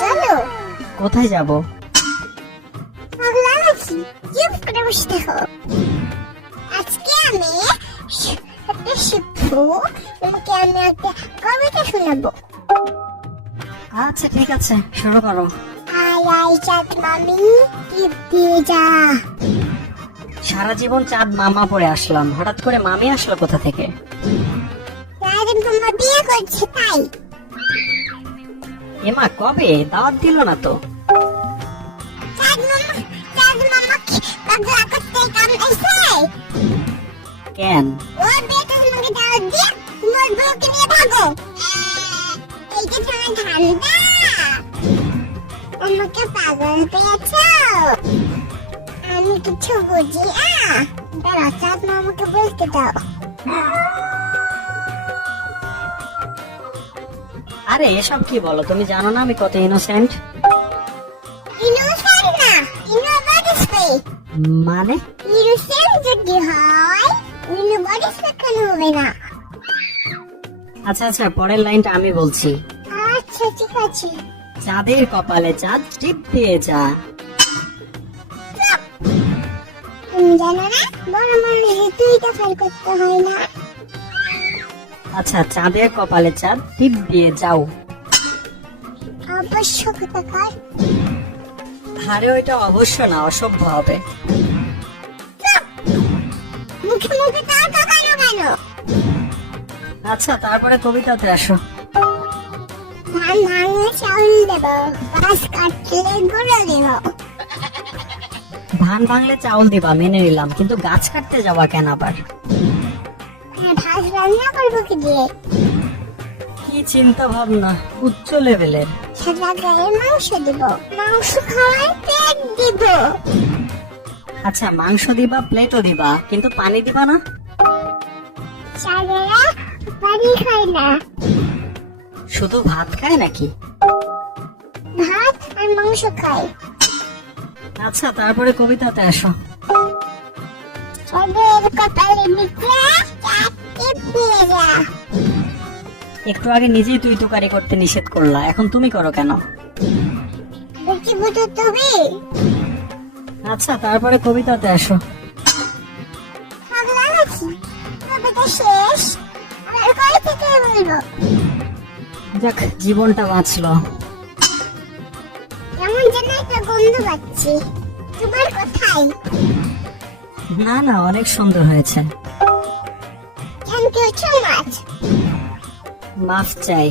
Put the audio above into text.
চলো। কোথায় যাব? পাগলা নাকি চুপ করে বসে থাকো আজকে আমি একটা তোমাকে আমি একটা কবিতা শোনাবো। আচ্ছা ঠিক আছে শুরু করো। আয় আয় চাঁদ মামি টিপ দিয়ে যা। সারা জীবন চাঁদ মামা পরে আসলাম। হঠাৎ করে মামি আসলো কোথা থেকে? তোমার বিয়ে করছে তাই। এমা, কবে? দাওয়াত দিল না তো। কেন? আমি কিছু বুঝি না। দাঁড়া মামাকে বলতে দাও। আরে এসব কি বলো? তুমি জানো না আমি কত ইনোসেন্ট ইনোসেন্ট না ইনোবাডিসপে মানে? ইনোসেন্ট যদি হয় ইনোবাডিসপে কেন হবে না। আচ্ছা আচ্ছা পরের লাইনটা আমি বলছি। আচ্ছা ঠিক আছে। চাঁদের কপালে চাঁদ টিপ দিয়ে যা। তুমি জানো না বড় মানুষের দুইটা ফাইল করতে হয় না। আচ্ছা চাঁদের কপালে চাঁদ টিপ দিয়ে যাও। আবশ্যকতা আরে ওইটা অবশ্য না অসভ্য হবে। মুখে মুখে তার কাকানো কেন? আচ্ছা তারপরে কবিতাতে আসো। ধান ভাঙলে চাউল দেব গাছ কাটলে গুঁড়ো দেব। ধান ভাঙলে চাউল দিবা মেনে নিলাম কিন্তু গাছ কাটতে যাওয়া কেন আবার? ভাত রান্না কি দিয়ে কি চিন্তা ভাবনা? উচ্চ লেভেলের সাদা গায়ে মাংস মাংস আচ্ছা মাংস দিবা প্লেটও দিবা, কিন্তু পানি দিবা না? পানি খায় না শুধু ভাত খায় নাকি? ভাত আর মাংস খায় আচ্ছা তারপরে কবিতাতে আসো। চাঁদের কপালে একটু আগে নিজেই তুই তুকারি করতে নিষেধ করলা এখন তুমি করো কেন? তুমি। আচ্ছা তারপরে কবিতাতে আসো। শেষ যাক জীবনটা বাঁচলো। কেমন যেন একটা গন্ধ পাচ্ছি। তোমার কোথায় না না অনেক সুন্দর হয়েছে। থ্যাংক ইউ সো মাচ মাফ চাই